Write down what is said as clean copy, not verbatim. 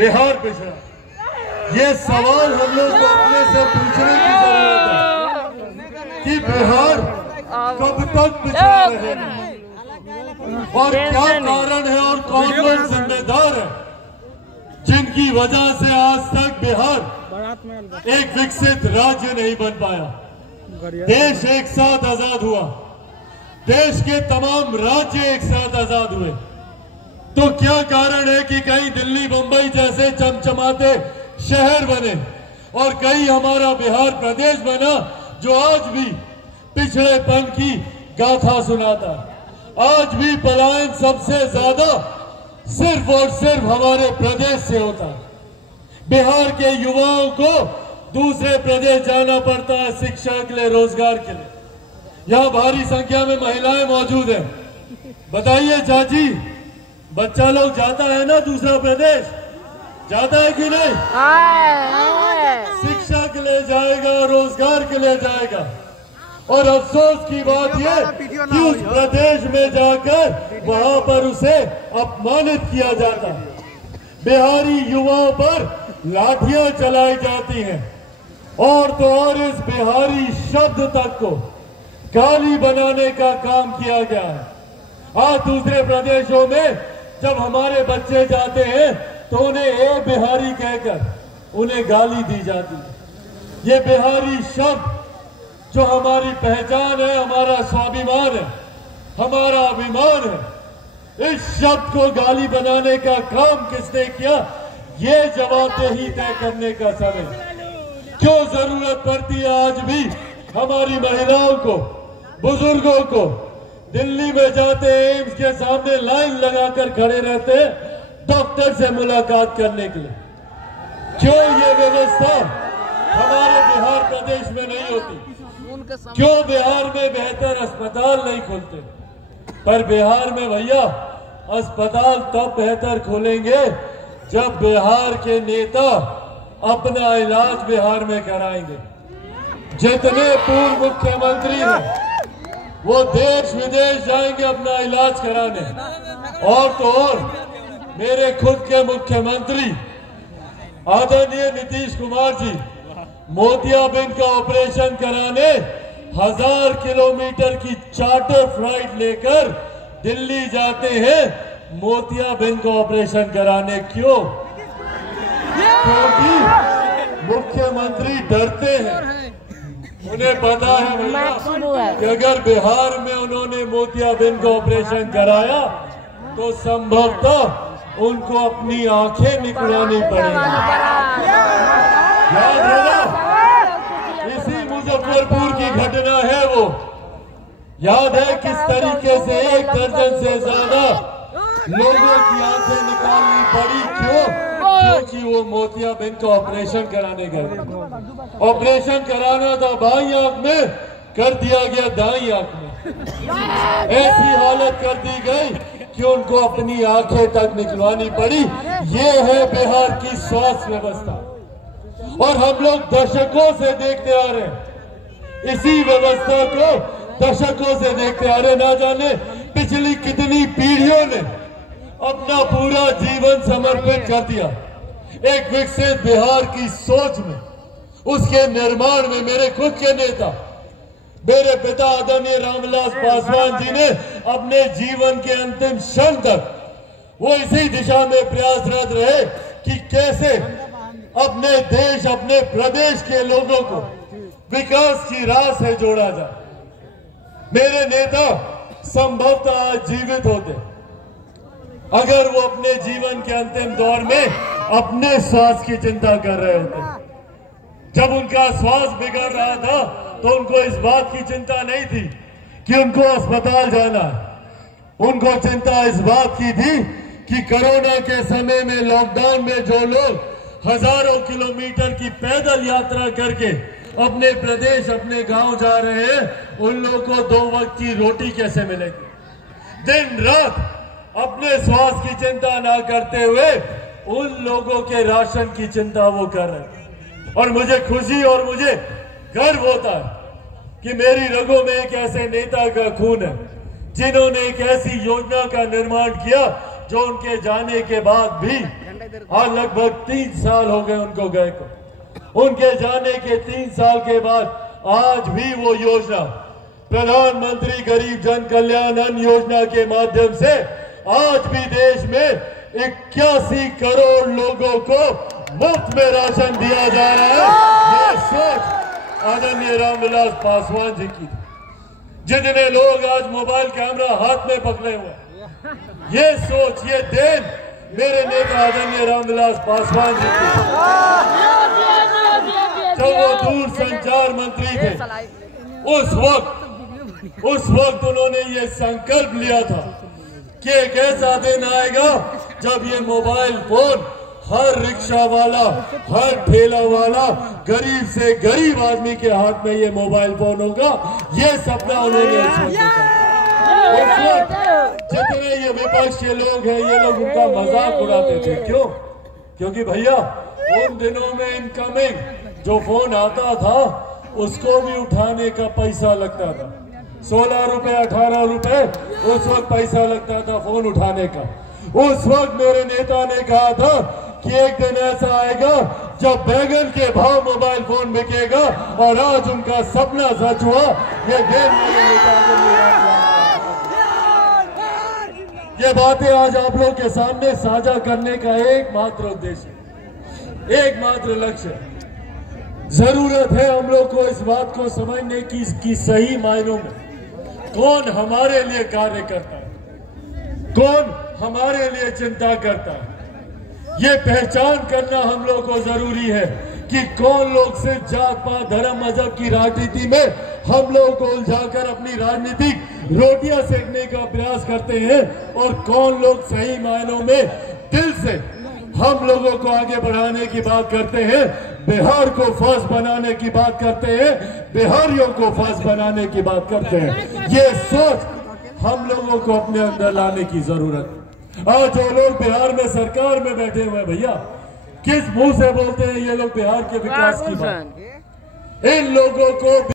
बिहार पिछड़ा। ये सवाल हम लोग को अपने से पूछने की जरूरत है कि बिहार कब तक पिछड़ा रहेगा और क्या कारण है और कौन लोग जिम्मेदार है जिनकी वजह से आज तक बिहार एक विकसित राज्य नहीं बन पाया। देश एक साथ आजाद हुआ, देश के तमाम राज्य एक साथ आजाद हुए, तो क्या कारण है कि कहीं दिल्ली मुंबई जैसे चमचमाते शहर बने और कहीं हमारा बिहार प्रदेश बना जो आज भी पिछड़ेपन की गाथा सुनाता। आज भी पलायन सबसे ज्यादा सिर्फ और सिर्फ हमारे प्रदेश से होता। बिहार के युवाओं को दूसरे प्रदेश जाना पड़ता है शिक्षा के लिए, रोजगार के लिए। यहाँ भारी संख्या में महिलाएं मौजूद हैं। बताइए चाची, बच्चा लोग जाता है ना दूसरा प्रदेश, जाता है कि नहीं? शिक्षा के लिए जाएगा, रोजगार के लिए जाएगा। और अफसोस की बात यह कि उस प्रदेश में जाकर वहां पर उसे अपमानित किया जाता है। बिहारी युवाओं पर लाठियां चलाई जाती हैं और तो और इस बिहारी शब्द तक को गाली बनाने का काम किया गया है। आज दूसरे प्रदेशों में जब हमारे बच्चे जाते हैं तो उन्हें ए बिहारी कहकर उन्हें गाली दी जाती है। ये बिहारी शब्द जो हमारी पहचान है, हमारा स्वाभिमान है, हमारा अभिमान है, इस शब्द को गाली बनाने का काम किसने किया, ये जवाबदेही तय करने का समय। क्यों जरूरत पड़ती है आज भी हमारी महिलाओं को, बुजुर्गों को दिल्ली में जाते एम्स के सामने लाइन लगाकर खड़े रहते हैं डॉक्टर से मुलाकात करने के लिए? क्यों ये व्यवस्था हमारे बिहार प्रदेश में नहीं होती? क्यों बिहार में बेहतर अस्पताल नहीं खुलते? पर बिहार में भैया अस्पताल तब बेहतर खोलेंगे जब बिहार के नेता अपना इलाज बिहार में कराएंगे। जितने पूर्व मुख्यमंत्री हैं वो देश विदेश जाएंगे अपना इलाज कराने, और तो और मेरे खुद के मुख्यमंत्री आदरणीय नीतीश कुमार जी मोतियाबिंद का ऑपरेशन कराने 1000 किलोमीटर की चार्टर फ्लाइट लेकर दिल्ली जाते हैं मोतियाबिंद का ऑपरेशन कराने। क्यों? क्योंकि मुख्यमंत्री डरते हैं। उन्हें पता है भैया कि अगर बिहार में उन्होंने मोतियाबिंद का ऑपरेशन कराया तो संभवतः उनको अपनी आंखें निकलवानी पड़ेगी। याद है ना, इसी मुजफ्फरपुर की घटना है वो। याद है किस तरीके से 1 दर्जन से ज्यादा लोगों की आंखें निकालनी पड़ी। क्यों? क्योंकि वो मोतियाबिंद का ऑपरेशन कराने गए। ऑपरेशन कराना था बाईं आंख में, कर दिया गया दाईं आंख में। ऐसी हालत कर दी गई कि उनको अपनी आंखें तक निकलवानी पड़ी। ये है बिहार की स्वास्थ्य व्यवस्था और हम लोग दशकों से देखते आ रहे हैं। इसी व्यवस्था को दशकों से देखते आ रहे। ना जाने पिछली कितनी पीढ़ियों ने अपना पूरा जीवन समर्पित कर दिया एक विकसित बिहार की सोच में, उसके निर्माण में। मेरे खुद के नेता, मेरे पिता आदरणीय रामविलास पासवान जी ने अपने जीवन के अंतिम क्षण तक वो इसी दिशा में प्रयासरत रहे कि कैसे अपने देश, अपने प्रदेश के लोगों को विकास की राह से जोड़ा जाए। मेरे नेता संभवतः आज जीवित होते अगर वो अपने जीवन के अंतिम दौर में अपने स्वास्थ्य की चिंता कर रहे होते। जब उनका स्वास्थ्य बिगड़ रहा था तो उनको इस बात की चिंता नहीं थी कि उनको अस्पताल जाना है। उनको चिंता इस बात की थी कि कोरोना के समय में, लॉकडाउन में जो लोग हजारों किलोमीटर की पैदल यात्रा करके अपने प्रदेश, अपने गांव जा रहे हैं, उन लोगों को 2 वक्त की रोटी कैसे मिलेगी? दिन रात अपने स्वास्थ्य की चिंता ना करते हुए उन लोगों के राशन की चिंता वो कर रहे हैं। और मुझे खुशी और मुझे गर्व होता है कि मेरी रगों में एक ऐसे नेता का खून है जिन्होंने एक ऐसी योजना का निर्माण किया जो उनके जाने के बाद भी आज लगभग 3 साल हो गए उनको गए को। उनके जाने के 3 साल के बाद आज भी वो योजना प्रधानमंत्री गरीब जन कल्याण अन्न योजना के माध्यम से आज भी देश में 81 करोड़ लोगों को मुफ्त में राशन दिया जा रहा है। ये सोच आदरणीय रामविलास पासवान जी की। जितने लोग आज मोबाइल कैमरा हाथ में पकड़े हुए, ये सोच, ये देन मेरे नेता आदरणीय रामविलास पासवान जी की। जब वो दूरसंचार मंत्री थे उस वक्त उन्होंने ये संकल्प लिया था कि एक ऐसा दिन आएगा जब ये मोबाइल फोन हर रिक्शा वाला, हर ठेला वाला, गरीब से गरीब आदमी के हाथ में ये मोबाइल फोन होगा। ये सपना उन्होंने जितने ये विपक्ष के लोग हैं, ये लोग उनका मजाक उड़ाते थे। क्यों? क्योंकि भैया उन दिनों में इनकमिंग जो फोन आता था उसको भी उठाने का पैसा लगता था। 16 रुपए 18 रुपए उस वक्त पैसा लगता था फोन उठाने का। उस वक्त मेरे नेता ने कहा था कि एक दिन ऐसा आएगा जब बैगन के भाव मोबाइल फोन बिकेगा, और आज उनका सपना सच हुआ। ये दिन मेरे नेता ये बातें आज आप लोग के सामने साझा करने का एकमात्र उद्देश्य, एकमात्र लक्ष्य। जरूरत है हम लोग को इस बात को समझने की सही मायनों में कौन हमारे लिए कार्य करता है, कौन हमारे लिए चिंता करता है। ये पहचान करना हम लोग को जरूरी है कि कौन लोग सिर्फ जात पात धर्म मजहब की राजनीति में हम लोग को उलझाकर अपनी राजनीतिक रोटियां सेकने का प्रयास करते हैं, और कौन लोग सही मायनों में दिल से हम लोगों को आगे बढ़ाने की बात करते हैं, बिहार को फर्स्ट बनाने की बात करते हैं, बिहारियों को फर्स्ट बनाने की बात करते हैं। ये सोच हम लोगों को अपने अंदर लाने की जरूरत है। आज जो लोग बिहार में सरकार में बैठे हुए भैया, किस मुंह से बोलते हैं ये लोग बिहार के विकास की बात? इन लोगों को